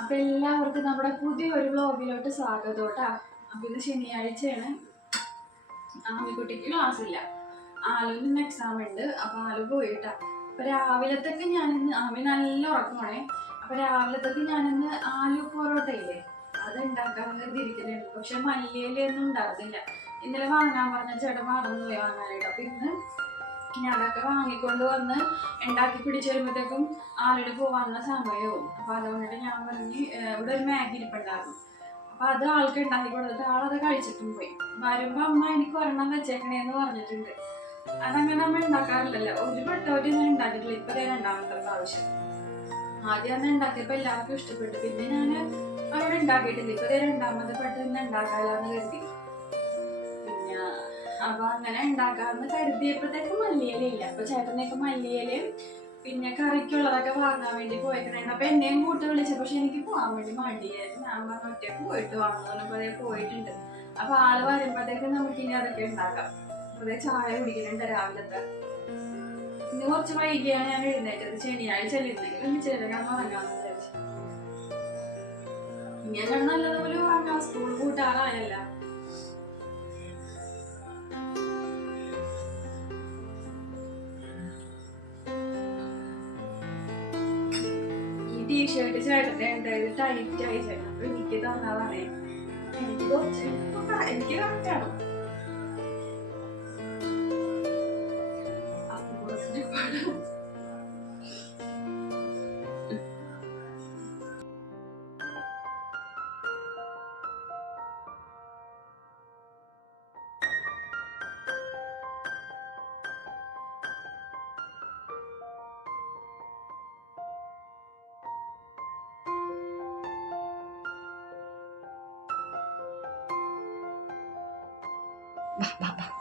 അപ്പൊ എല്ലാവർക്കും നമ്മുടെ പുതിയൊരു വ്ലോഗിലോട്ട് സ്വാഗതം കേട്ടാ. അപ്പൊ ഇത് ശനിയാഴ്ചയാണ്. ആമിക്കുട്ടിക്ക് ക്ലാസ് ഇല്ല, ആലുവിന് ഇന്ന് എക്സാം ഉണ്ട്. അപ്പൊ ആലു പോയിട്ടാ. അപ്പൊ രാവിലത്തേക്ക് ഞാനിന്ന് ആമി നല്ല ഉറക്കമാണേ. അപ്പൊ രാവിലത്തേക്ക് ഞാനിന്ന് ആലു പൊറോട്ട ഇല്ലേ അത് ഉണ്ടാക്കാൻ ഇരിക്കുന്നുണ്ട്. പക്ഷെ മല്ലിയിലൊന്നും ഉണ്ടാകുന്നില്ല. ഇന്നലെ വാങ്ങാൻ പറഞ്ഞ ചേട്ടൻ മറന്നുപോയി വാങ്ങാനായിട്ട്. അപ്പൊ ഇന്ന് ഞാനൊക്കെ വാങ്ങിക്കൊണ്ട് വന്ന് ഉണ്ടാക്കി പിടിച്ചു വരുമ്പോഴത്തേക്കും ആളുകൾ പോവാനുള്ള സമയവും. അപ്പൊ അതുകൊണ്ടിട്ട് ഞാൻ പറഞ്ഞ് ഇവിടെ ഒരു മാഗി ഇരിപ്പുണ്ടായിരുന്നു. അപ്പൊ അത് ആൾക്ക് ഉണ്ടാക്കി കൊടുത്തിട്ട് ആളത് കഴിച്ചിട്ടും പോയി. വരുമ്പോ അമ്മ എനിക്ക് ഒരെണ്ണം വെച്ചേക്കണേന്ന് പറഞ്ഞിട്ടുണ്ട്. അതങ്ങനെ നമ്മൾ ഉണ്ടാക്കാറില്ലല്ലോ. ഒരു വട്ടോട്ട് ഞാൻ ഉണ്ടാക്കിയിട്ടില്ല. ഇപ്പൊ രണ്ടാമത്തെ പ്രാവശ്യം. ആദ്യം അന്ന് ഉണ്ടാക്കിയപ്പോ എല്ലാവർക്കും ഇഷ്ടപ്പെട്ടു. പിന്നെ ഞാൻ അവിടെ ഉണ്ടാക്കിയിട്ടില്ല. ഇപ്പൊ രണ്ടാമത്തെ പെട്ടെന്ന് ഉണ്ടാക്കാലോന്ന് കരുതി. പിന്നെ അപ്പൊ അങ്ങനെ ഉണ്ടാക്കാന്ന് കരുതിയപ്പോഴത്തേക്ക് മല്ലിയിലയില്ല. അപ്പൊ ചേട്ടനൊക്കെ മല്ലിയിലയും പിന്നെ കറിക്കുള്ളതൊക്കെ വാങ്ങാൻ വേണ്ടി പോയേക്കണേ. അപ്പൊ എന്നെയും കൂട്ട് വിളിച്ചു. പക്ഷെ എനിക്ക് പോകാൻ വേണ്ടി മടിയായിരുന്നു. ഞാൻ പറഞ്ഞ ഒറ്റക്ക് പോയിട്ട് വാങ്ങുന്നപ്പോ അതേ പോയിട്ടുണ്ട്. അപ്പൊ ആള് വരുമ്പോഴത്തേക്ക് നമുക്ക് ഇനി അതൊക്കെ ഉണ്ടാക്കാം. അതേ ചായ കുടിക്കുന്നുണ്ട് രാവിലത്തെ. ഇന്ന് കുറച്ച് വൈകിയാണ് ഞാൻ എഴുന്നേറ്റത്. ശനിയാഴ്ച ഇരുന്നെങ്കിലും ചെറുക്കാൻ ഉറങ്ങാന്ന് വിചാരിച്ചു. ഇങ്ങനെ നല്ലതുപോലെ ഉറങ്ങാം. സ്കൂൾ കൂട്ടാറായല്ല. ടീഷർട്ട് ചേട്ടൻ്റെ ഉണ്ടായത് ടൈറ്റ് ആയി ചേട്ടൻ. അപ്പൊ എനിക്ക് തന്നതാണ്. എനിക്ക് കുറച്ച് എനിക്ക് കറക്റ്റാണ്.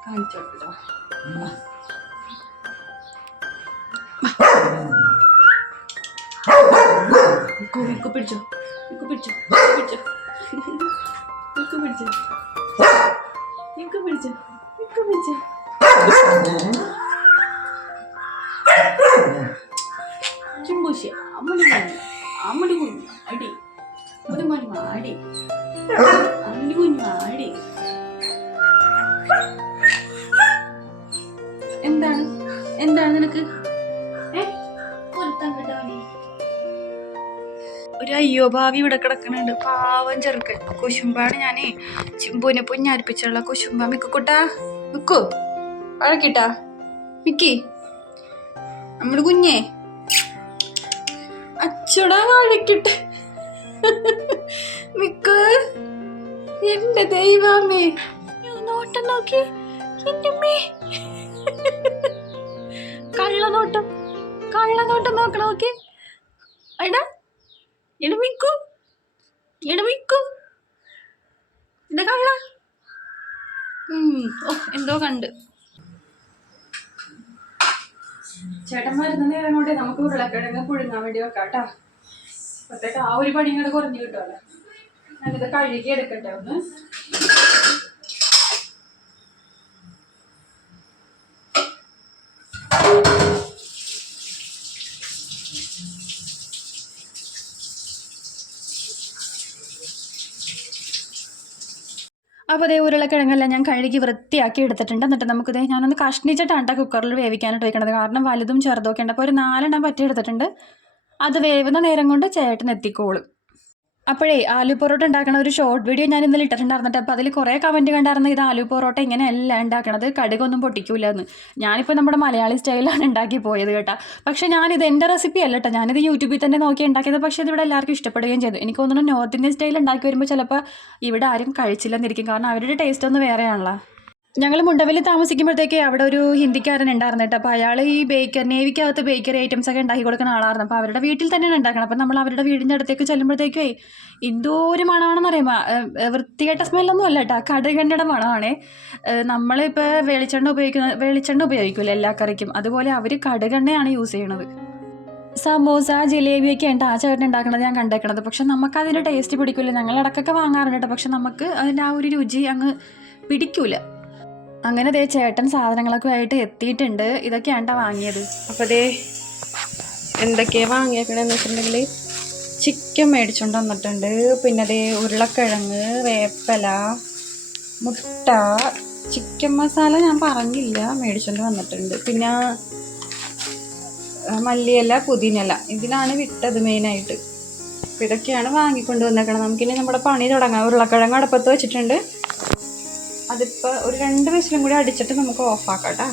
കാണിച്ചു കൊടുക്കട്ടോ. പിടിച്ചോ പിടിച്ചോ പിടിച്ചോ പിടിച്ചോ പിടിച്ചോ പിടിച്ചോ. ചുമ്പൂശ അമ്മടി കുഞ്ഞു അമ്മടി കുഞ്ഞു അടി ഒരു മരുമ അടി അമ്മടി കുഞ്ഞു അടി. എന്താണ് എന്താണ് നിനക്ക്? ഒരു അയ്യോ ഭാവി ഇവിടെ കിടക്കണുണ്ട്. പാവം ചെറുക്കൻ കുശുമ്പാണ്. ഞാനേ ചിമ്പൂനെ പൊഞ്ഞാരിപ്പിച്ചുള്ള കുശുമ്പ. മിക്കുട്ടാ മിക്കു വഴക്കിട്ടാ മിക്കി നമ്മുടെ കുഞ്ഞേ അച്ചടാ വഴക്കിട്ട്. മിക്കു എന്റെ ദൈവമേ നോട്ടം നോക്കി. കള്ളനോട്ടം കള്ളനോട്ടം നോക്കണം. നോക്കി എടാ ഇടമിക്കു ഇടമിക്കു എന്താ കള്ള. എന്തോ കണ്ട്. ചേട്ടൻ വരുന്ന നേരം കൊണ്ട് നമുക്ക് ഉരുളക്കിഴങ്ങ് പുഴുങ്ങാൻ വേണ്ടി വെക്കാം കേട്ടാ. അപ്പോഴത്തേക്ക് ആ ഒരു പണി ഇങ്ങോട്ട് കുറഞ്ഞു കിട്ടുമല്ലോ. ഞാനിത് കഴുകി എടുക്കട്ടെ ഒന്ന്. അപ്പോൾ അതേ ഉരുളക്കിഴങ്ങെല്ലാം ഞാൻ കഴുകി വൃത്തിയാക്കി എടുത്തിട്ടുണ്ട്. എന്നിട്ട് നമുക്കിത് ഞാനൊന്ന് കഷ്ണിച്ചിട്ടാണ് കുക്കറിൽ വേവിക്കാനായിട്ട് വയ്ക്കണത്. കാരണം വലുതും ചെറുതൊക്കെ ഉണ്ട്. അപ്പോൾ ഒരു 4 പറ്റി എടുത്തിട്ടുണ്ട്. അത് വേവുന്ന നേരം കൊണ്ട് ചേട്ടൻ എത്തിക്കോളും. അപ്പോഴേ ആലു പൊറോട്ട ഉണ്ടാക്കണ ഒരു ഷോർട്ട് വീഡിയോ ഞാൻ ഇന്നലെ ഇട്ടിട്ടുണ്ടായിരുന്നിട്ട്. അപ്പോൾ അതിൽ കുറേ കമൻറ്റ് കണ്ടായിരുന്നു ഇത് ആലു പൊറോട്ട ഇങ്ങനെയല്ല ഉണ്ടാക്കണത്, കടുകൊന്നും പൊട്ടിക്കൂല എന്ന്. ഞാനിപ്പോൾ നമ്മുടെ മലയാളി സ്റ്റൈലാണ് ഉണ്ടാക്കി പോയത് കേട്ടോ. പക്ഷേ ഞാനിത് എൻ്റെ റെസിപ്പി അല്ല കേട്ടോ, ഞാനിത് യൂട്യൂബിൽ തന്നെ നോക്കി ഉണ്ടാക്കിയത്. പക്ഷേ ഇതിവിടെ എല്ലാവർക്കും ഇഷ്ടപ്പെടുകയും ചെയ്തു. എനിക്ക് തോന്നുന്നു നോർത്ത് ഇന്ത്യൻ സ്റ്റൈൽ ഉണ്ടാക്കി വരുമ്പോൾ ചിലപ്പോൾ ഇവിടെ ആരും കഴിച്ചില്ലെന്നിരിക്കും. കാരണം അവരുടെ ടേസ്റ്റ് ഒന്ന് വേറെയാണല്ലോ. ഞങ്ങൾ മുണ്ടവലി താമസിക്കുമ്പോഴത്തേക്ക് അവിടെ ഒരു ഹിന്ദിക്കാരൻ ഉണ്ടായിരുന്നു കേട്ടോ. അപ്പോൾ അയാൾ ഈ നേവിക്കകത്ത് ബേക്കറി ഐറ്റംസ് ഒക്കെ ഉണ്ടാക്കി കൊടുക്കുന്ന ആളായിരുന്നു. അപ്പോൾ അവരുടെ വീട്ടിൽ തന്നെയാണ് ഉണ്ടാക്കണം. അപ്പോൾ നമ്മൾ അവരുടെ വീടിൻ്റെ അടുത്തേക്ക് ചെല്ലുമ്പോഴത്തേക്കേ എന്തോ ഒരു മണമാണെന്ന് അറിയുമ്പോൾ വൃത്തികെട്ട സ്മെല്ലൊന്നും അല്ല കേട്ടോ, കടുകെണ്ണയുടെ മണമാണേ. നമ്മളിപ്പോൾ വെളിച്ചെണ്ണ ഉപയോഗിക്കില്ല എല്ലാ കറിക്കും, അതുപോലെ അവർ കടുകെണ്ണയാണ് യൂസ് ചെയ്യണത്. സമോസ ജിലേബിയൊക്കെ ഉണ്ട് ആ ചേട്ടൻ ഉണ്ടാക്കണത് ഞാൻ കണ്ടേക്കണത്. പക്ഷെ നമുക്കതിൻ്റെ ടേസ്റ്റ് പിടിക്കില്ല. ഞങ്ങൾ ഇടയ്ക്കൊക്കെ വാങ്ങാറുണ്ട് കേട്ടോ, പക്ഷെ നമുക്ക് അതിൻ്റെ ആ ഒരു രുചി അങ്ങ് പിടിക്കൂല. അങ്ങനെ ദേ ചേട്ടൻ സാധനങ്ങളൊക്കെ ആയിട്ട് എത്തിയിട്ടുണ്ട്. ഇതൊക്കെയാണ് വാങ്ങിയത്. അപ്പോൾ ദേ എന്തൊക്കെയാണ് വാങ്ങിയേക്കണെന്ന് വെച്ചിട്ടുണ്ടെങ്കിൽ ചിക്കൻ മേടിച്ചുകൊണ്ട് വന്നിട്ടുണ്ട്. പിന്നെ അതേ ഉരുളക്കിഴങ്ങ്, വേപ്പല, മുട്ട, ചിക്കൻ മസാല ഞാൻ പറഞ്ഞില്ല മേടിച്ചുകൊണ്ട് വന്നിട്ടുണ്ട്. പിന്നെ മല്ലിയില, പുതിനയില ഇതിലാണ് വിട്ടത് മെയിനായിട്ട്. അപ്പോൾ ഇതൊക്കെയാണ് വാങ്ങിക്കൊണ്ട് വന്നേക്കണം. നമുക്കിനി നമ്മുടെ പണി തുടങ്ങാം. ഉരുളക്കിഴങ്ങ് അടുപ്പത്ത് വെച്ചിട്ടുണ്ട്. അതിപ്പോൾ ഒരു 2 വിസിലും കൂടി അടിച്ചിട്ട് നമുക്ക് ഓഫാക്കാം കേട്ടോ.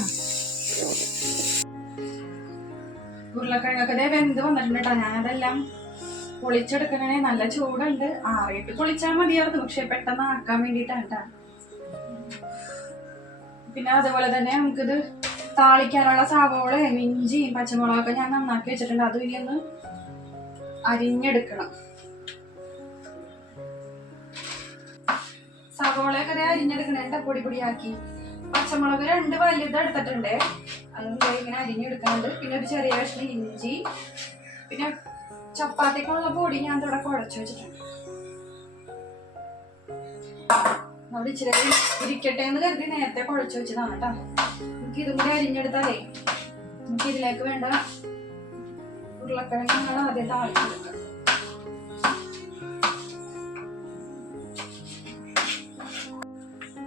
ഉരുളക്കിഴങ്ങൊക്കെ വെന്ത് വന്നിട്ടുണ്ട് കേട്ടോ. ഞാനതെല്ലാം പൊളിച്ചെടുക്കണേ. നല്ല ചൂടുണ്ട്. ആറിയിട്ട് പൊളിച്ചാൽ മതിയായിരുന്നു, പക്ഷെ പെട്ടെന്ന് ആക്കാൻ വേണ്ടിയിട്ടാണ് കേട്ടോ. പിന്നെ അതുപോലെ തന്നെ നമുക്കിത് താളിക്കാനുള്ള സവോള, ഇഞ്ചിയും പച്ചമുളകൊക്കെ ഞാൻ നന്നാക്കി വെച്ചിട്ടുണ്ട്. അത് ഇനി ഒന്ന് അരിഞ്ഞെടുക്കണം. സവോളയൊക്കെ അരിഞ്ഞെടുക്കണേണ്ട പൊടി പൊടിയാക്കി. പച്ചമുളക് 2 വലുത് എടുത്തിട്ടുണ്ട്, അതുകൊണ്ട് ഇങ്ങനെ അരിഞ്ഞെടുക്കുന്നുണ്ട്. പിന്നെ ഒരു ചെറിയ കഷ്ണം ഇഞ്ചി, പിന്നെ ചപ്പാത്തിക്കുള്ള പൊടി ഞാൻ ഇവിടെ കുഴച്ച് വെച്ചിട്ടുണ്ട്. അവിടെ ഇച്ചിരി ഇരിക്കട്ടെ എന്ന് കരുതി നേരത്തെ കുഴച്ച് വെച്ചതാണ് കേട്ടോ. നമുക്ക് ഇതും കൂടി അരിഞ്ഞെടുത്താലേ നമുക്ക് ഇതിലേക്ക് വേണ്ട ഉരുളക്കിഴങ്ങ് ആദ്യം താളിച്ചെടുക്കാം.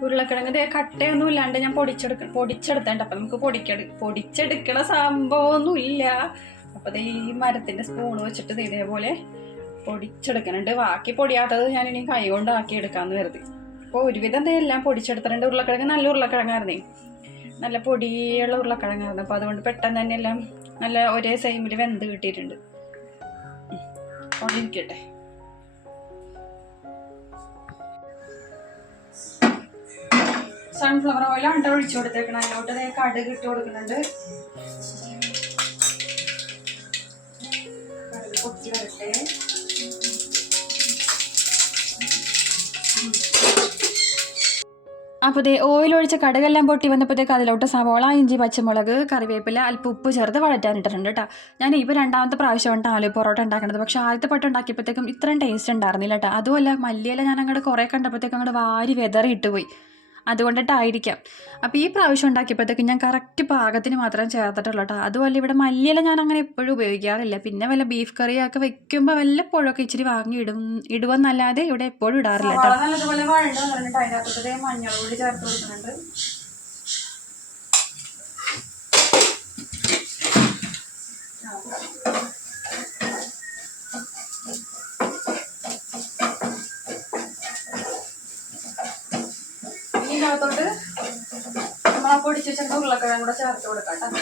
ഉരുളക്കിഴങ്ങ് കട്ടയൊന്നും ഇല്ലാണ്ട് ഞാൻ പൊടിച്ചെടുത്തേണ്ട. അപ്പം നമുക്ക് പൊടിച്ചെടുക്കണ സംഭവമൊന്നും ഇല്ല. അപ്പം ഈ മരത്തിൻ്റെ സ്പൂൺ വെച്ചിട്ട് ഇതേപോലെ പൊടിച്ചെടുക്കുന്നുണ്ട്. ബാക്കി പൊടിയാത്തത് ഞാൻ ഇനി കൈ കൊണ്ട് ആക്കി എടുക്കാമെന്ന് കരുതി. അപ്പോൾ ഒരുവിധം എല്ലാം പൊടിച്ചെടുത്തിട്ടുണ്ട്. ഉരുളക്കിഴങ്ങ് നല്ല ഉരുളക്കിഴങ്ങായിരുന്നേ, നല്ല പൊടിയുള്ള ഉരുളക്കിഴങ്ങായിരുന്നു. അപ്പോൾ അതുകൊണ്ട് പെട്ടെന്ന് തന്നെ എല്ലാം നല്ല ഒരേ സെയിമിൽ വെന്ത് കിട്ടിയിട്ടുണ്ട്. ഇരിക്കട്ടെ. സൺഫ്ലവർ ഓയിലാണ് ഒഴിച്ചു കൊടുത്തേക്കണം. അതിലോട്ട് കടുക് ഇട്ട് കൊടുക്കുന്നുണ്ട്. കടുക് പൊട്ടി വരട്ടെ. അപ്പോൾ ഓയിൽ ഒഴിച്ച കടുകെല്ലാം പൊട്ടി വന്നപ്പോഴത്തേക്ക് അതിലോട്ട് സവോള, ഇഞ്ചി, പച്ചമുളക്, കറിവേപ്പില, അല്പം ഉപ്പ് ചേർത്ത് വഴറ്റാനിട്ടിട്ടുണ്ട് കേട്ടോ. ഞാൻ ഇപ്പോൾ 2ാമത്തെ പ്രാവശ്യമാണ് ആലു പൊറോട്ട ഉണ്ടാക്കുന്നത്. പക്ഷേ ആദ്യത്തെ പട്ടം ഉണ്ടാക്കിയപ്പോഴത്തേക്കും ഇത്രയും ടേസ്റ്റ് ഉണ്ടായിരുന്നില്ല കേട്ടോ. അതുമല്ല മല്ലിയില ഞാൻ അങ്ങോട്ട് കുറേ കണ്ടപ്പോഴത്തേക്കും അങ്ങോട്ട് വാരി വെതറി ഇട്ടുപോയി. അതുകൊണ്ടിട്ടായിരിക്കാം. അപ്പോൾ ഈ പ്രാവശ്യം ഉണ്ടാക്കിയപ്പോഴത്തേക്കും ഞാൻ കറക്റ്റ് പാകത്തിന് മാത്രം ചേർത്തിട്ടുള്ളൂ കേട്ടോ. അതുപോലെ ഇവിടെ മല്ലിയില ഞാൻ അങ്ങനെ എപ്പോഴും ഉപയോഗിക്കാറില്ല. പിന്നെ വല്ല ബീഫ് കറിയൊക്കെ വെക്കുമ്പോൾ വല്ലപ്പോഴൊക്കെ ഇച്ചിരി വാങ്ങി ഇടുവെന്നല്ലാതെ ഇവിടെ എപ്പോഴും ഇടാറില്ല കേട്ടോ. നല്ലതുപോലെ വഴണ്ട് വന്നിട്ട് അതിനകത്ത് മഞ്ഞൾ പൊടി ചേർത്ത് കൊടുക്കുന്നുണ്ട്. ഇതിനകത്തോട്ട് നമ്മളാ പൊടിച്ച് വെച്ച ഉരുളക്കിഴങ്ങ് കൂടെ ചേർത്ത് കൊടുക്കാം കേട്ടോ.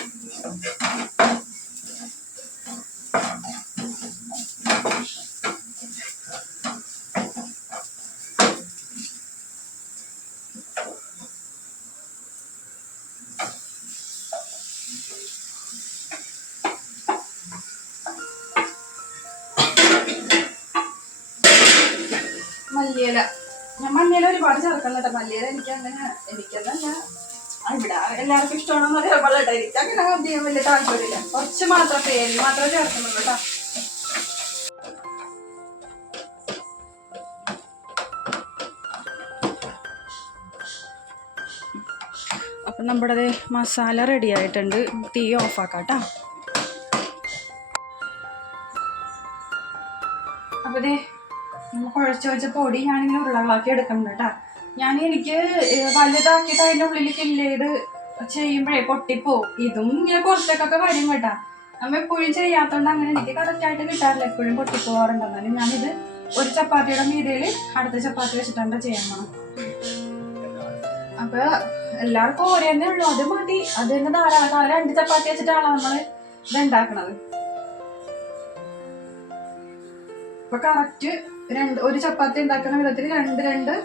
മല്ലിയില ഞാൻ മല്ലിയില ഒരുപാട് ചേർക്കണം കേട്ടോ. മല്ലിയില എനിക്കന്നല്ല ഇവിടെ എല്ലാവർക്കും ഇഷ്ടമാണെന്ന് അറിയാൻ എനിക്ക് അങ്ങനെ അധികം വലിയ താല്പര്യമില്ല. കുറച്ച് മാത്രം പേരിൽ മാത്രമേ ചേർക്കുന്നുള്ളൂ കേട്ടോ. അപ്പം നമ്മുടെ മസാല റെഡി ആയിട്ടുണ്ട്. തീ ഓഫാക്കാം കേട്ടോ. അപ്പോൾ കുഴച്ച് വെച്ച പൊടി ഞാനിങ്ങനെ ഉരുളകളാക്കി എടുക്കുന്നുണ്ട് കേട്ടോ. എനിക്ക് വലുതാക്കിയിട്ട് അതിൻ്റെ ഉള്ളിൽ ഫില്ല് ചെയ്ത് ചെയ്യുമ്പോഴേ പൊട്ടിപ്പോവും. ഇതും ഇങ്ങനെ പുറത്തേക്കൊക്കെ വരും കേട്ടോ. നമ്മൾ എപ്പോഴും ചെയ്യാത്തതുകൊണ്ട് അങ്ങനെ എനിക്ക് കറക്റ്റായിട്ട് കിട്ടാറില്ല. എപ്പോഴും പൊട്ടിപ്പോവാറുണ്ട്. എന്നാലും ഞാനിത് ഒരു ചപ്പാത്തിയുടെ മീതയിൽ അടുത്ത ചപ്പാത്തി വെച്ചിട്ടാണ് ചെയ്യാൻ പോകണം. അപ്പോൾ എല്ലാവർക്കും ഓരോ തന്നെ ഉള്ളൂ, അത് മതി. അത് തന്നെ ധാരാളം. 2 ചപ്പാത്തി വെച്ചിട്ടാണ് നമ്മൾ ഇതുണ്ടാക്കണത്. അപ്പൊ കറക്റ്റ് ഒരു ചപ്പാത്തി ഉണ്ടാക്കുന്ന വിധത്തിൽ 2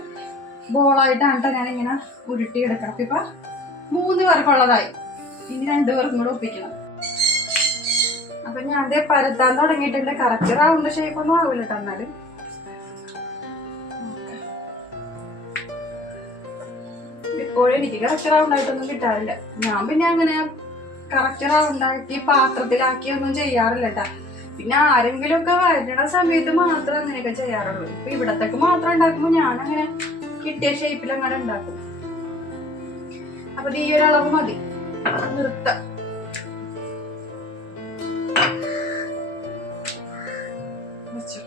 ബോളായിട്ടാണ് ഞാനിങ്ങനെ ഉരുട്ടി എടുക്കണം. അപ്പൊ ഇപ്പൊ 3 പേർക്കുള്ളതായി. ഇനി 2 പേർക്കും കൂടെ ഒപ്പിക്കണം. അപ്പൊ ഞാൻ പരത്താൻ തുടങ്ങിയിട്ടുണ്ട്. കറക്റ്റ് റൗണ്ട് ഷേപ്പ് ഒന്നും ആവില്ല കേട്ടോ. എന്നാലും ഇപ്പോഴും എനിക്ക് കറക്റ്റ് റൗണ്ട് ആയിട്ടൊന്നും കിട്ടാറില്ല. ഞാൻ പിന്നെ അങ്ങനെ കറക്റ്റ് റൗണ്ടാക്കി പാത്രത്തിലാക്കി ഒന്നും ചെയ്യാറില്ല കേട്ടാ. പിന്നെ ആരെങ്കിലും ഒക്കെ വരണ സമയത്ത് മാത്രം അങ്ങനെയൊക്കെ ചെയ്യാറുള്ളൂ. ഇപ്പൊ ഇവിടത്തേക്ക് മാത്രം ഉണ്ടാക്കുമ്പോ ഞാനങ്ങനെ കിട്ടിയ ഷേപ്പിൽ അങ്ങനെ ഉണ്ടാക്കും. അപ്പൊ ഈ ഒരളവ് മതി. നിർത്താം. വെച്ചു.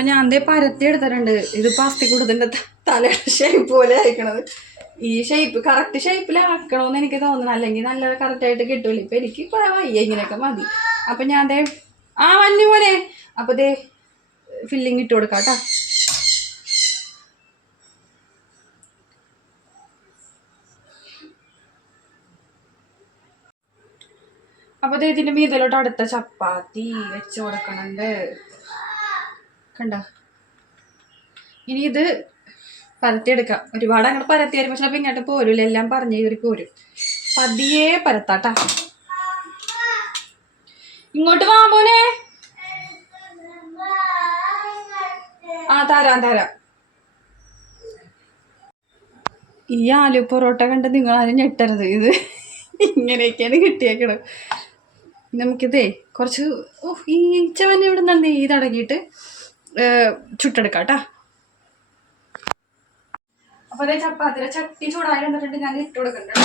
അപ്പം ഞാൻ അതേ പരത്തി എടുത്തിട്ടുണ്ട്. ഇത് പാസ്തിക്കൂടത്തിൻ്റെ തലയുടെ ഷേപ്പ് പോലെ അയക്കണത്. ഈ ഷേപ്പ് കറക്റ്റ് ഷേപ്പിലാക്കണമെന്ന് എനിക്ക് തോന്നുന്നു, അല്ലെങ്കിൽ നല്ല കറക്റ്റായിട്ട് കിട്ടൂല. ഇപ്പം എനിക്ക് വയ്യ, ഇങ്ങനെയൊക്കെ മതി. അപ്പം ഞാൻ അതേ വന്നി പോലെ അപ്പോൾ ദേ ഫില്ലിങ് ഇട്ട് കൊടുക്കാം കേട്ടോ. അപ്പോൾ ഇതിൻ്റെ മീതിലോട്ട് അടുത്ത ചപ്പാത്തി വെച്ച് കൊടുക്കണുണ്ട്. കണ്ട, ഇനി ഇത് പരത്തിയെടുക്കാം. ഒരുപാട് അങ്ങോട്ട് പരത്തി വരും, പക്ഷെ അപ്പം ഇങ്ങോട്ട് പോരൂല, എല്ലാം പറഞ്ഞു കയറി പോരും. പതിയെ പരത്താട്ടാ. ഇങ്ങോട്ട് വാ മോനെ. തരാം. ഈ ആലു പൊറോട്ട കണ്ട് നിങ്ങളാരും ഞെട്ടരുത്. ഇത് ഇങ്ങനെയൊക്കെയാണ് കിട്ടിയേക്കണം. നമുക്കിതേ കുറച്ച് ഈ ചവന ഇവിടെ നിന്ന് നെയ്യ് തടകിയിട്ട് ചുട്ടെടുക്കാം കേട്ടാ. അപ്പോൾ അതേ ചപ്പാത്തിയുടെ ചട്ടി ചൂടായി വന്നിട്ടുണ്ട്. ഞാൻ ഇട്ട് കൊടുക്കുന്നുണ്ട്.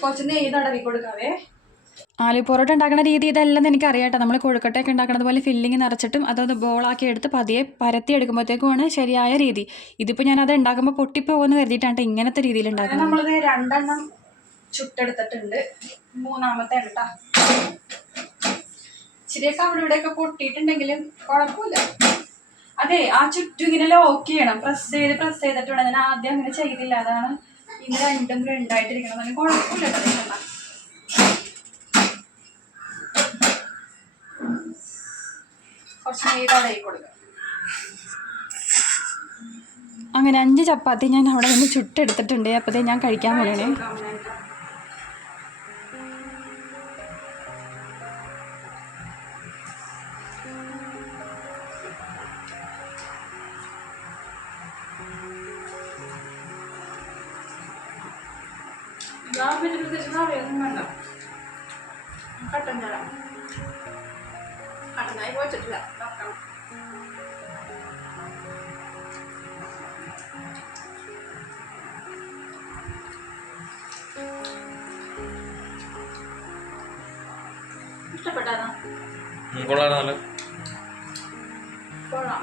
കുറച്ച് നെയ്യ് തടവി കൊടുക്കാവേ. ആലു പൊറോട്ട ഉണ്ടാക്കുന്ന രീതി ഇതെല്ലാം എനിക്കറിയാം കേട്ടോ. നമ്മൾ കൊഴുക്കട്ടയൊക്കെ ഉണ്ടാക്കുന്നത് പോലെ ഫില്ലിങ് നിറച്ചിട്ടും അതൊന്ന് ബോളാക്കി എടുത്ത് പതിയെ പരത്തി എടുക്കുമ്പോഴത്തേക്കുമാണ് ശരിയായ രീതി. ഇതിപ്പോൾ ഞാൻ അത് ഉണ്ടാക്കുമ്പോൾ പൊട്ടിപ്പോകുമെന്ന് കരുതിയിട്ടാണ് ഇങ്ങനത്തെ രീതിയിൽ ഉണ്ടാക്കുന്നത്. നമ്മളിത് 2 എണ്ണം ചുട്ടെടുത്തിട്ടുണ്ട്. 3ാമത്തെ കേട്ടോ. ഇച്ചിരിയൊക്കെ അവിടെ ഇവിടെയൊക്കെ പൊട്ടിയിട്ടുണ്ടെങ്കിലും കുഴപ്പമില്ല. അതെ, ആ ചുറ്റും ഇങ്ങനെ ലോക്ക് ചെയ്യണം. പ്രസ് ചെയ്തിട്ട് വേണം. ഞാൻ ആദ്യം അങ്ങനെ ചെയ്തില്ല, അതാണ് ഇന്ന് രണ്ടും രണ്ടായിട്ടിരിക്കണം. അതിന് കുഴപ്പമില്ല കേട്ടോ. കുറച്ച് നെയ്യ് തടയി കൊടുക്കുക. അങ്ങനെ 5 ചപ്പാത്തി ഞാൻ അവിടെ നിന്ന് ചുട്ടെടുത്തിട്ടുണ്ട്. അപ്പോഴത്തേ ഞാൻ കഴിക്കാൻ പോകണേ. കട്ടനായി പോയിട്ടില്ല. ഇഷ്ടപ്പെട്ടാണോ? കൊള്ളാം.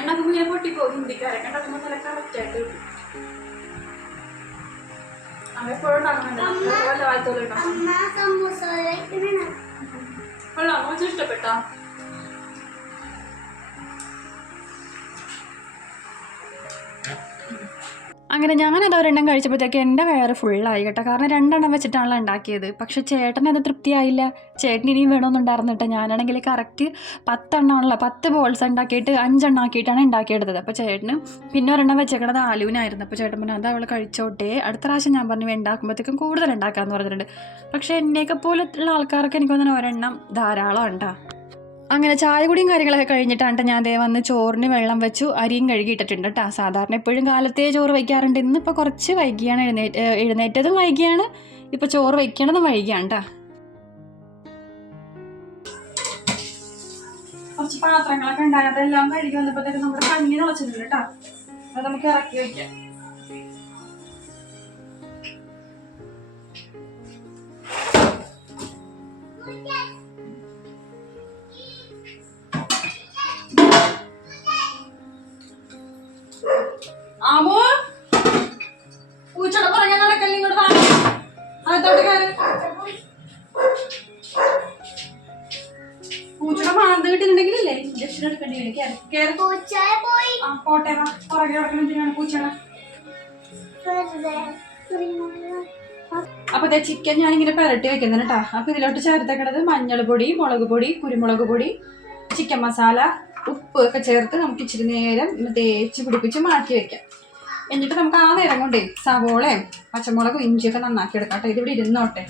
ഉണ്ടാക്കുമ്പോൾ ഇങ്ങനെ പൊട്ടിപ്പോകും. ഹിന്ദിക്കാരൊക്കെ ഉണ്ടാക്കുമ്പോൾ നല്ല കറക്റ്റായിട്ട് കിട്ടും. അതെപ്പോഴും ഉണ്ടാക്കുന്നുണ്ട്. കൊള്ളാം. മോശം ഇഷ്ടപ്പെട്ടോ? അങ്ങനെ ഞാനത് ഒരെണ്ണം കഴിച്ചപ്പോഴത്തേക്ക് എൻ്റെ വയറ് ഫുള്ളായി കേട്ടോ. കാരണം 2 എണ്ണം വെച്ചിട്ടാണല്ലോ ഉണ്ടാക്കിയത്. പക്ഷേ ചേട്ടന് അത് തൃപ്തിയായില്ല. ചേട്ടൻ ഇനിയും വേണമെന്നുണ്ടായിരുന്നു കേട്ടോ. ഞാനാണെങ്കിൽ കറക്റ്റ് 10 എണ്ണമുള്ള 10 ബോൾസ് ഉണ്ടാക്കിയിട്ട് 5 എണ്ണം ആക്കിയിട്ടാണ് ഉണ്ടാക്കിയെടുത്തത്. അപ്പോൾ ചേട്ടന് പിന്നെ ഒരെണ്ണം വെച്ചേക്കണത് ആലുവിനായിരുന്നു. അപ്പോൾ ചേട്ടൻ പറഞ്ഞു അത് അവൾ കഴിച്ചോട്ടെ, അടുത്ത പ്രാവശ്യം ഞാൻ പറഞ്ഞു ഉണ്ടാക്കുമ്പോഴത്തേക്കും കൂടുതൽ ഉണ്ടാക്കാമെന്ന് പറഞ്ഞിട്ടുണ്ട്. പക്ഷേ എന്നെയൊക്കെ പോലെയുള്ള ആൾക്കാർക്ക് എനിക്ക് തോന്നുന്നു ഒരെണ്ണം ധാരാളം ഉണ്ടോ. അങ്ങനെ ചായ കുടിയും കാര്യങ്ങളൊക്കെ കഴിഞ്ഞിട്ടാണ് ഞാൻ അതേ വന്ന് ചോറിന് വെള്ളം വെച്ചു, അരിയും കഴുകിയിട്ടിട്ടുണ്ട് കേട്ടോ. സാധാരണ എപ്പോഴും കാലത്തേ ചോറ് വയ്ക്കാറുണ്ട്. ഇന്നിപ്പോൾ കുറച്ച് വൈകിയാണ് എഴുന്നേറ്റതും വൈകിയാണ്, ഇപ്പോൾ ചോറ് വയ്ക്കണതും വൈകിയാണ് കേട്ടോ. കുറച്ച് പാത്രങ്ങളൊക്കെ ഉണ്ടായി, അതെല്ലാം കഴുകി വന്നപ്പോഴത്തേക്ക് നമ്മുടെ കഞ്ഞി തിളച്ചിട്ടുണ്ട് കേട്ടോ. അത് നമുക്ക് ഇറക്കി വയ്ക്കാം. ആമോ, പൂച്ചയുടെ പുറകെ നടക്കല്ലേ, ഇങ്ങോട്ട് വാ. അകത്തോട്ട് കയറി. പൂച്ചയുടെ മാന്ത് കിട്ടിയിട്ടുണ്ടെങ്കിലല്ലേ ഇഞ്ചക്ഷൻ എടുക്കേണ്ടി വരും. കയറി പോട്ടെ. പുറകെ നടക്കണെന്തിനാണ് പൂച്ചയുടെ? അപ്പൊ ഇതേ ചിക്കൻ ഞാനിങ്ങനെ പുരട്ടി വെക്കുന്നത് കേട്ടോ. അപ്പൊ ഇതിലോട്ട് ചേർത്തേക്കണത് മഞ്ഞൾ പൊടി, മുളക് പൊടി, കുരുമുളക് പൊടി, ചിക്കൻ മസാല, ഉപ്പ് ഒക്കെ ചേർത്ത് നമുക്ക് ഇച്ചിരി നേരം തേച്ച് പിടിപ്പിച്ച് മാറ്റി വെക്കാം. എന്നിട്ട് നമുക്ക് ആ നേരം കൊണ്ടേ സവോളയും പച്ചമുളകും ഇഞ്ചിയൊക്കെ നന്നാക്കി എടുക്കാം കേട്ടോ. ഇതിവിടെ ഇരുന്നോട്ടെ.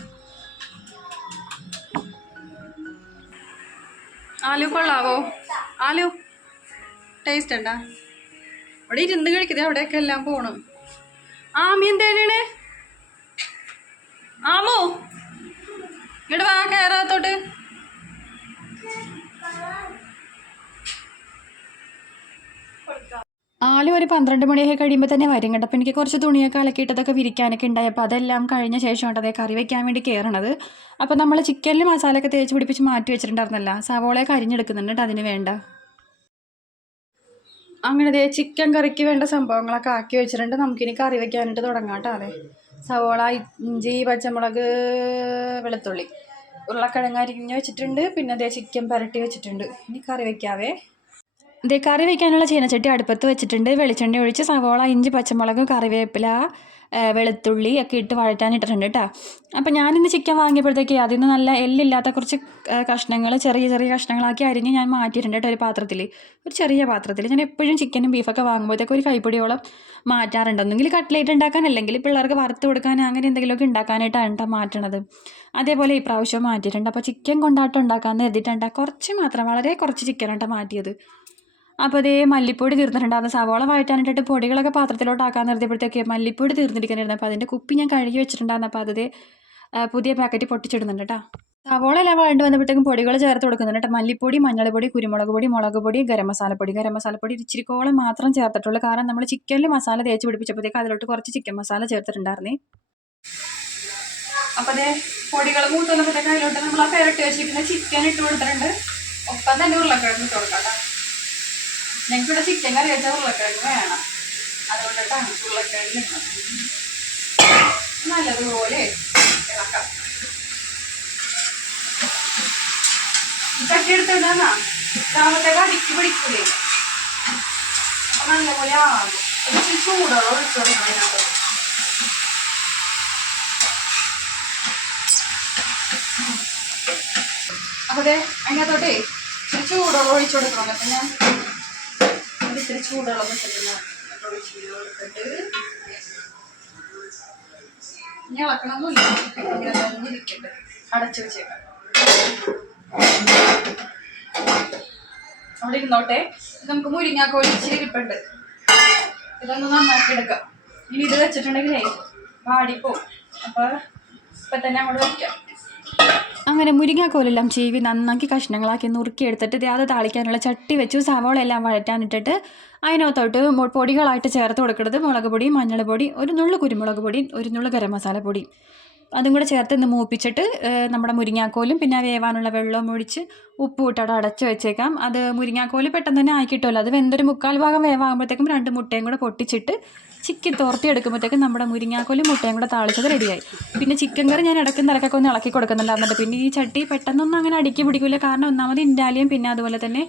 ആലു കൊള്ളാവോ? ആലു ടേസ്റ്റ് ഉണ്ടാ? അവിടെ ഇരുന്ന് കഴിക്കുന്നത് അവിടെയൊക്കെ എല്ലാം പോണം. ആമി എന്തേലാണ്? ആമോ ഇങ്ങോട്ട് വാ, കയറാത്തോട്ട്. ആള് ഒരു 12 മണിയൊക്കെ കഴിയുമ്പോൾ തന്നെ വരും കേട്ടോ. അപ്പോൾ എനിക്ക് കുറച്ച് തുണിയൊക്കെ അലക്കിയിട്ടതൊക്കെ വിരിക്കാനൊക്കെ ഉണ്ടായി. അപ്പോൾ അതെല്ലാം കഴിഞ്ഞ ശേഷമാണ് അതേ കറി വയ്ക്കാൻ വേണ്ടി കയറണത്. അപ്പോൾ നമ്മൾ ചിക്കനിൽ മസാലയൊക്കെ തേച്ച് പിടിപ്പിച്ച് മാറ്റി വെച്ചിട്ടുണ്ടായിരുന്നല്ലോ, സവോളയൊക്കെ അരിഞ്ഞെടുക്കുന്നുണ്ട് കേട്ടോ അതിന് വേണ്ട. അങ്ങനെ ദേ ചിക്കൻ കറിക്ക് വേണ്ട സംഭവങ്ങളൊക്കെ ആക്കി വെച്ചിട്ടുണ്ട്. നമുക്കിനി കറി വയ്ക്കാനായിട്ട് തുടങ്ങാം കേട്ടോ. അതെ, സവോള, ഇഞ്ചി, പച്ചമുളക്, വെളുത്തുള്ളി, ഉരുളക്കിഴങ്ങ് അരിഞ്ഞ് വെച്ചിട്ടുണ്ട്. പിന്നെ അതേ ചിക്കൻ പുരട്ടി വെച്ചിട്ടുണ്ട്. ഇനി കറി വയ്ക്കാവേ. ഇതേ കറി വയ്ക്കാനുള്ള ചീനച്ചട്ടി അടുപ്പത്ത് വെച്ചിട്ടുണ്ട്. വെളിച്ചെണ്ണ ഒഴിച്ച് സവോള, ഇഞ്ചി, പച്ചമുളക്, കറിവേപ്പില, വെളുത്തുള്ളി ഒക്കെ ഇട്ട് വഴറ്റാനിട്ടിട്ടുണ്ട് കേട്ടോ. അപ്പോൾ ഞാനിന്ന് ചിക്കൻ വാങ്ങിയപ്പോഴത്തേക്ക് അതിൽ നിന്ന് നല്ല എല്ലില്ലാത്ത കുറച്ച് കഷ്ണങ്ങൾ ചെറിയ ചെറിയ കഷ്ണങ്ങളാക്കി അരിഞ്ഞ് ഞാൻ മാറ്റിയിട്ടുണ്ട് കേട്ടോ. ഒരു ചെറിയ പാത്രത്തിൽ ഞാൻ എപ്പോഴും ചിക്കനും ബീഫൊക്കെ വാങ്ങുമ്പോഴത്തേക്ക് ഒരു കൈപ്പിടിയോളം മാറ്റാറുണ്ട്. ഒന്നെങ്കിൽ കട്ട്ലേറ്റ് ഉണ്ടാക്കാൻ, അല്ലെങ്കിൽ പിള്ളേർക്ക് വറുത്ത് കൊടുക്കാൻ, അങ്ങനെ എന്തെങ്കിലുമൊക്കെ ഉണ്ടാക്കാനായിട്ടാണ് കേട്ടോ മാറ്റണത്. അതേപോലെ ഈ പ്രാവശ്യം മാറ്റിയിട്ടുണ്ട്. അപ്പോൾ ചിക്കൻ കൊണ്ടാട്ടം ഉണ്ടാക്കാമെന്ന് കരുതിയിട്ടുണ്ട്. കുറച്ച് മാത്രം, വളരെ കുറച്ച് ചിക്കനാട്ടോ മാറ്റിയത്. അപ്പോൾ അതേ മല്ലിപ്പൊടി തീർന്നിട്ടുണ്ടായിരുന്നു. സവോള വഴറ്റാനിട്ടിട്ട് പൊടികളൊക്കെ പാത്രത്തിലോട്ടാക്കാൻ നിർത്തിയപ്പോഴത്തേക്ക് മല്ലിപ്പൊടി തീർന്നിരിക്കുന്നുണ്ടായിരുന്നു. അപ്പോൾ അതിൻ്റെ കുപ്പി ഞാൻ കഴുകി വെച്ചിട്ടുണ്ടായിരുന്നു. അപ്പോൾ അതേ പുതിയ പാക്കറ്റ് പൊട്ടിച്ചിടുന്നുണ്ട് കേട്ടോ. സവോള എല്ലാം വഴണ്ട് വന്നപ്പോഴത്തേക്കും പൊടികൾ ചേർത്ത് കൊടുക്കുന്നുണ്ട് കേട്ടോ. മല്ലിപ്പൊടി, മഞ്ഞൾപ്പൊടി, കുരുമുളക് പൊടി, മുളക് പൊടി, ഗരം മസാലപ്പൊടി ഇച്ചിരിക്കോളം മാത്രം ചേർത്തിട്ടുള്ളൂ. കാരണം നമ്മൾ ചിക്കനിൽ മസാല തേച്ച് പിടിപ്പിച്ചപ്പോഴത്തേക്ക് അതിലോട്ട് കുറച്ച് ചിക്കൻ മസാല ചേർത്തിട്ടുണ്ടായിരുന്നേ. അപ്പോൾ അതേ പൊടികൾ മൂത്ത് വന്നപ്പോഴത്തേക്ക് അതിലോട്ട് നമ്മൾ ആ പെരട്ടി വെച്ചിരിക്കുന്ന ചിക്കൻ ഇട്ട് കൊടുത്തിട്ടുണ്ട്. ഒപ്പം തന്നെ ഉരുളക്കിഴങ്ങ് ഇട്ട് കൊടുക്കാം കേട്ടോ. ഞങ്ങൾക്കിവിടെ ചിക്കൻ കറി വെച്ചാൽ ഉരുളക്കിഴങ്ങ് വേണം, അതുകൊണ്ടിട്ടാണ് ഉരുളക്കിഴങ്ങ് നല്ലതുപോലെ ഇളക്കാം. ചട്ടി എടുത്തിട്ടാ രാമത്തേക്ക് അടിക്ക് പിടിക്കൂലേ, അപ്പൊ നല്ലപോലെ ആകും. ഇച്ചിരി ചൂടുള്ള ഒഴിച്ചു കൊടുക്കണം അതിനകത്ത്. അപ്പൊ അതെ അതിനകത്തോട്ടേ ഇച്ചിരി ചൂടുള്ള ഒഴിച്ചു കൊടുക്കണം. അപ്പൊ ഞാൻ ഇത്തിരി ചൂടുള്ള ഒഴിച്ചിട്ട് ഇനി ഇളക്കണമെന്നില്ല, ഇങ്ങനെ തന്നെ ഇരിക്കട്ടെ. അടച്ചു വെച്ചേക്കാം, അവിടെ ഇരുന്നോട്ടെ. നമുക്ക് മുരിങ്ങാക്കോൽ ഇച്ചിരി ഇരിപ്പുണ്ട്, ഇതൊന്ന് നന്നാക്കി എടുക്കാം. ഇനി ഇത് വെച്ചിട്ടുണ്ടെങ്കിലേ വാടിപ്പോവും. അപ്പോൾ ഇപ്പം തന്നെ അങ്ങോട്ട് വയ്ക്കാം. അങ്ങനെ മുരിങ്ങാക്കോലെല്ലാം ചീവി നന്നാക്കി കഷ്ണങ്ങളാക്കി നുറുക്കിയെടുത്തിട്ട് അത് താളിക്കാനുള്ള ചട്ടി വെച്ചു. സവോള എല്ലാം വഴറ്റാനിട്ടിട്ട് അതിനകത്തോട്ട് പൊടികളായിട്ട് ചേർത്ത് കൊടുക്കുന്നത് മുളക് പൊടി, മഞ്ഞൾപ്പൊടി, ഒരു നുള്ളു കുരുമുളക് പൊടി, ഒരു നുള്ളു ഗരം മസാലപ്പൊടി, അതും കൂടെ ചേർത്ത് ഇന്ന് മൂപ്പിച്ചിട്ട് നമ്മുടെ മുരിങ്ങാക്കോലും പിന്നെ വേവാനുള്ള വെള്ളവും ഒഴിച്ച് ഉപ്പ് ഇട്ടവിടെ അടച്ച് വെച്ചേക്കാം. അത് മുരിങ്ങാക്കോല് പെട്ടെന്ന് തന്നെ ആക്കിയിട്ടുമല്ലോ. അത് വെന്തൊരു 3/4 ഭാഗം വേവാകുമ്പോഴത്തേക്കും 2 മുട്ടയും കൂടെ പൊട്ടിച്ചിട്ട് ചിക്കൻ തോർത്തി എടുക്കുമ്പോഴത്തേക്കും നമ്മുടെ മുരിങ്ങാക്കോലും മുട്ടയും കൂടെ താളിച്ചത് റെഡിയായി. പിന്നെ ചിക്കൻ കറി ഞാൻ ഇടയ്ക്കും തിരക്കൊക്കെ ഒന്ന് ഇളക്കി കൊടുക്കുന്നുണ്ടായിരുന്നുണ്ട്. പിന്നെ ഈ ചട്ടി പെട്ടെന്നൊന്നും അങ്ങനെ അടുക്കി പിടിക്കില്ല, കാരണം ഒന്നാമത് ഇൻഡാലിയും പിന്നെ അതുപോലെ തന്നെ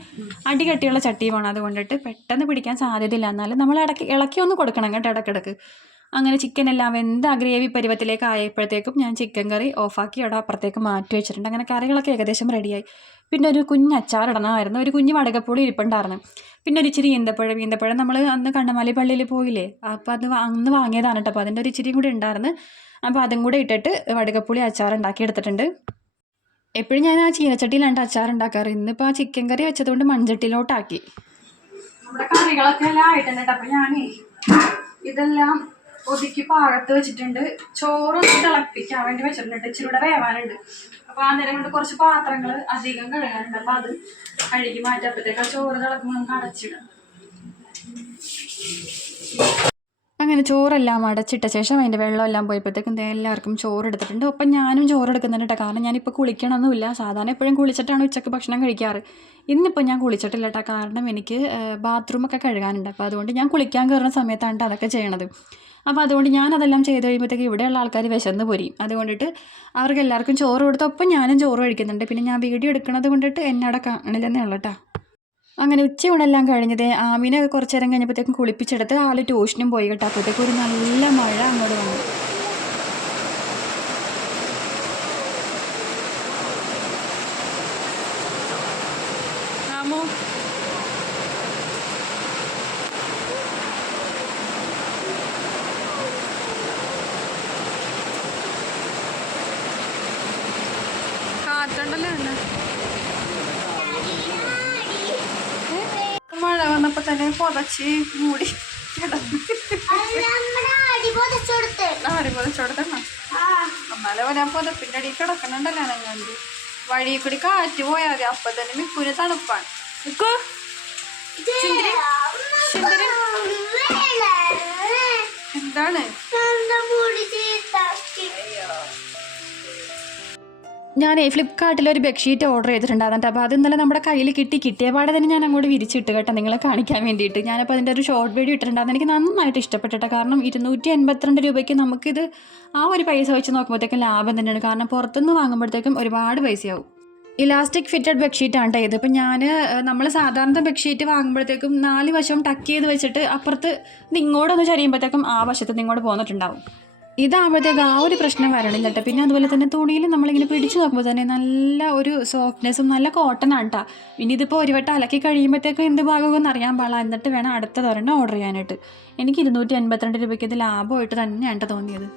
അടികട്ടിയുള്ള ചട്ടിയുമാണ്. അതുകൊണ്ടിട്ട് പെട്ടെന്ന് പിടിക്കാൻ സാധ്യതയില്ല. എന്നാലും നമ്മൾ ഇളക്കി ഒന്ന് കൊടുക്കണം കേട്ടോ ഇടയ്ക്കിടയ്ക്ക്. അങ്ങനെ ചിക്കൻ എല്ലാം വെന്ത് ഗ്രേവി പരുവത്തിലേക്ക് ആയപ്പോഴത്തേക്കും ഞാൻ ചിക്കൻ കറി ഓഫാക്കി അവിടെ അപ്പുറത്തേക്ക് മാറ്റി വെച്ചിട്ടുണ്ട്. അങ്ങനെ കറികളൊക്കെ ഏകദേശം റെഡിയായി. പിന്നെ ഒരു കുഞ്ഞ് അച്ചാറിടണമായിരുന്നു, ഒരു കുഞ്ഞ് വടകപ്പുളി ഇരിപ്പുണ്ടായിരുന്നു. പിന്നെ ഒരു ഇച്ചിരി ഈന്തപ്പഴം നമ്മൾ അന്ന് കണ്ണമാലി പള്ളിയിൽ പോയില്ലേ, അപ്പോൾ അത് അന്ന് വാങ്ങിയതാണ് കേട്ടോ. അപ്പോൾ അതിൻ്റെ ഒരു ഇച്ചിരിയും കൂടി ഉണ്ടായിരുന്നു. അപ്പോൾ അതും കൂടെ ഇട്ടിട്ട് വടകപ്പുളി അച്ചാർ ഉണ്ടാക്കി എടുത്തിട്ടുണ്ട്. എപ്പോഴും ഞാൻ ആ ചീനച്ചട്ടിയിലാണ് അച്ചാർ ഉണ്ടാക്കാറ്. ഇന്നിപ്പോൾ ആ ചിക്കൻ കറി വെച്ചതുകൊണ്ട് മൺചട്ടിയിലോട്ടാക്കി. നമ്മുടെ കറികളൊക്കെ എല്ലാം ആയിട്ടുണ്ട്. അപ്പോൾ ഞാൻ ഇതെല്ലാം ഒതുക്കി പാകത്ത് വെച്ചിട്ടുണ്ട്. ചോറൊന്ന് തിളപ്പിക്കാൻ വേണ്ടി വെച്ചിട്ടുണ്ട്, ഇച്ചിരി കൂടെ വേവാനുണ്ട്. അപ്പോൾ ആ നേരം കൊണ്ട് കുറച്ച് പാത്രങ്ങൾ അധികം കഴുകാനുണ്ട്. അപ്പോൾ അത് കഴുകി മാറ്റപ്പോഴത്തേക്ക് ആ ചോറ് തിളക്കുമ്പോൾ നമുക്ക് അടച്ചിടാം. അങ്ങനെ ചോറെല്ലാം അടച്ചിട്ട ശേഷം അതിൻ്റെ വെള്ളമെല്ലാം പോയപ്പോഴത്തേക്കും എല്ലാവർക്കും ചോറ് എടുത്തിട്ടുണ്ട്. ഒപ്പം ഞാനും ചോറ് എടുക്കുന്നുണ്ട് കേട്ടോ. കാരണം ഞാനിപ്പോൾ കുളിക്കണമൊന്നുമില്ല. സാധാരണ എപ്പോഴും കുളിച്ചിട്ടാണ് ഉച്ചയ്ക്ക് ഭക്ഷണം കഴിക്കാറ്. ഇന്നിപ്പോൾ ഞാൻ കുളിച്ചിട്ടില്ല കേട്ടോ, കാരണം എനിക്ക് ബാത്റൂമൊക്കെ കഴുകാനുണ്ട്. അപ്പോൾ അതുകൊണ്ട് ഞാൻ കുളിക്കാൻ കയറുന്ന സമയത്താണ് അതൊക്കെ ചെയ്യണത്. അപ്പോൾ അതുകൊണ്ട് ഞാനതെല്ലാം ചെയ്ത് കഴിയുമ്പോഴത്തേക്ക് ഇവിടെയുള്ള ആൾക്കാർ വിശന്ന് പോരും. അതുകൊണ്ടിട്ട് അവർക്ക് എല്ലാവർക്കും ചോറ് കൊടുത്തൊപ്പം ഞാനും ചോറ് കഴിക്കുന്നുണ്ട്. പിന്നെ ഞാൻ വീഡിയോ എടുക്കുന്നത് കൊണ്ടിട്ട് എന്നെ അവിടെ കാണില്ലെന്നേ ഉള്ളൂ കേട്ടോ. അങ്ങനെ ഉച്ചയൂണെല്ലാം കഴിഞ്ഞത് ആമീനെ കുറച്ച് നേരം കഴിഞ്ഞപ്പോഴത്തേക്കും കുളിപ്പിച്ചെടുത്ത് ആൾ ട്യൂഷനും പോയി കേട്ടോ. അപ്പോഴത്തേക്കും ഒരു നല്ല മഴ അങ്ങോട്ട് വന്നു. ആമോ കാറ്റുണ്ടല്ലോ തന്നെ. മഴ വന്നപ്പോ തന്നെ പൊതച്ച് മൂടി അടി പൊതച്ചോടുത്തണ. എന്നാലും ഞാൻ പൊതപ്പിൻ്റെ അടി കിടക്കണുണ്ടല്ലോ. ഞങ്ങൾക്ക് വഴി കൂടി കാറ്റ് പോയാൽ മതി, അപ്പൊ തന്നെ മിക്കുന് തണുപ്പാണ്. മിക്കു എന്താണ്? ഞാൻ ഫ്ലിപ്കാർട്ടിൽ ഒരു ബെഡ്ഷീറ്റ് ഓർഡർ ചെയ്തിട്ടുണ്ടായിരുന്നു. അപ്പോൾ അത് ഇന്നലെ നമ്മുടെ കയ്യിൽ കിട്ടിയ പാടെ തന്നെ ഞാൻ അങ്ങോട്ട് വിരിച്ചിട്ട് കേട്ടോ, നിങ്ങളെ കാണിക്കാൻ വേണ്ടിയിട്ട്. ഞാനപ്പോൾ അതിൻ്റെ ഒരു ഷോർട്ട് വീഡിയോ ഇട്ടിട്ടുണ്ടായിരുന്നു. എനിക്ക് നന്നായിട്ട് ഇഷ്ടപ്പെട്ടിട്ട്. കാരണം 282 രൂപയ്ക്ക് നമുക്കിത് ആ ഒരു പൈസ വെച്ച് നോക്കുമ്പോഴത്തേക്കും ലാഭം തന്നെയാണ്. കാരണം പുറത്തുനിന്ന് വാങ്ങുമ്പോഴത്തേക്കും ഒരുപാട് പൈസയാവും. ഇലാസ്റ്റിക് ഫിറ്റഡ് ബെഡ്ഷീറ്റാണ് കേട്ടോ ഇത്. ഇപ്പം നമ്മൾ സാധാരണ ബെഡ്ഷീറ്റ് വാങ്ങുമ്പോഴത്തേക്കും 4 വശം ടക്ക് ചെയ്ത് വെച്ചിട്ട് അപ്പുറത്ത് ഇങ്ങോട്ടൊന്ന് ചരിയുമ്പോഴത്തേക്കും ആ വശത്ത് ഇങ്ങോട്ട് പോന്നിട്ടുണ്ടാവും. ഇതാകുമ്പോഴത്തേക്ക് ആ ഒരു പ്രശ്നം വരണില്ല കേട്ടോ. പിന്നെ അതുപോലെ തന്നെ തുണിയിൽ നമ്മളിങ്ങനെ പിടിച്ചു നോക്കുമ്പോൾ തന്നെ നല്ല ഒരു സോഫ്റ്റ്നെസ്സും നല്ല കോട്ടനാണ് കേട്ടോ. ഇനി ഇതിപ്പോൾ ഒരു വട്ടം അലക്കി കഴിയുമ്പോഴത്തേക്കും എന്ത് ഭാഗമൊന്നും അറിയാൻ പാടില്ല. എന്നിട്ട് വേണം അടുത്തതൊരെണ്ണം ഓർഡർ ചെയ്യാനായിട്ട്. എനിക്ക് 282 രൂപയ്ക്ക് ഇത് ലാഭമായിട്ട് തന്നെയാണ് തോന്നിയത്.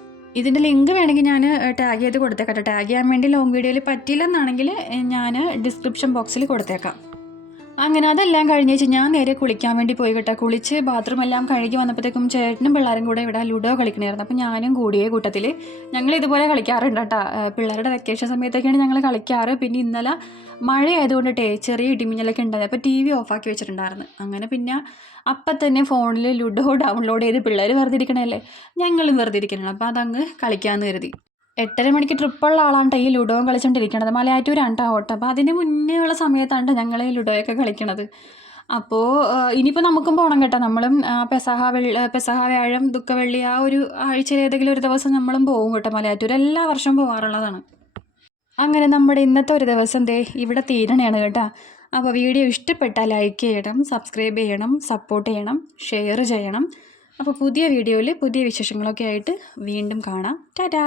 ഇതിൻ്റെ ലിങ്ക് വേണമെങ്കിൽ ഞാൻ ടാഗ് ചെയ്ത് കൊടുത്തേക്കാം. ടാഗ് ചെയ്യാൻ വേണ്ടി ലോങ് വീഡിയോയിൽ പറ്റിയില്ലെന്നാണെങ്കിൽ ഞാൻ ഡിസ്ക്രിപ്ഷൻ ബോക്സിൽ കൊടുത്തേക്കാം. അങ്ങനെ അതെല്ലാം കഴിഞ്ഞ് വെച്ച് ഞാൻ നേരെ കുളിക്കാൻ വേണ്ടി പോയി കേട്ടോ. കുളിച്ച് ബാത്റൂം എല്ലാം കഴുകി വന്നപ്പോഴത്തേക്കും ചേട്ടനും പിള്ളേരും കൂടെ ഇവിടെ ലുഡോ കളിക്കണമായിരുന്നു. അപ്പം ഞാനും കൂടിയ കൂട്ടത്തിൽ ഞങ്ങൾ ഇതുപോലെ കളിക്കാറുണ്ട് കേട്ടോ. പിള്ളേരുടെ വെക്കേഷൻ സമയത്തൊക്കെയാണ് ഞങ്ങൾ കളിക്കാറ്. പിന്നെ ഇന്നലെ മഴ ആയതുകൊണ്ടിട്ടേ ചെറിയ ഇടിമിന്നലൊക്കെ ഉണ്ടായത്. അപ്പോൾ TV ഓഫാക്കി വെച്ചിട്ടുണ്ടായിരുന്നു. അങ്ങനെ പിന്നെ അപ്പം തന്നെ ഫോണിൽ ലുഡോ ഡൗൺലോഡ് ചെയ്ത് പിള്ളേർ വെറുതെ ഇരിക്കണമല്ലേ, ഞങ്ങളും വെറുതെ ഇരിക്കണം. അപ്പോൾ അതങ്ങ് കളിക്കാമെന്ന് കരുതി. 8:30 മണിക്ക് ട്രിപ്പുള്ള ആളാണ് ഈ ലുഡോയും കളിച്ചുകൊണ്ടിരിക്കണത്. മലയാറ്റൂരാണ് ഓട്ടം. അപ്പോൾ അതിന് മുന്നേ ഉള്ള സമയത്താണ് ഞങ്ങൾ ഈ ലുഡോയൊക്കെ കളിക്കണത്. അപ്പോൾ ഇനിയിപ്പോൾ നമുക്കും പോകണം കേട്ടോ. നമ്മളും പെസഹ വ്യാഴം ദുഃഖവെള്ളി ആ ഒരു ആഴ്ചയിൽ ഏതെങ്കിലും ഒരു ദിവസം നമ്മളും പോകും കേട്ടോ. മലയാറ്റൂർ എല്ലാ വർഷവും പോകാറുള്ളതാണ്. അങ്ങനെ നമ്മുടെ ഇന്നത്തെ ഒരു ദിവസം ഇവിടെ തീരണയാണ് കേട്ടോ. അപ്പോൾ വീഡിയോ ഇഷ്ടപ്പെട്ടാൽ ലൈക്ക് ചെയ്യണം, സബ്സ്ക്രൈബ് ചെയ്യണം, സപ്പോർട്ട് ചെയ്യണം, ഷെയർ ചെയ്യണം. അപ്പോൾ പുതിയ വീഡിയോയിൽ പുതിയ വിശേഷങ്ങളൊക്കെ ആയിട്ട് വീണ്ടും കാണാം. ടാറ്റാ.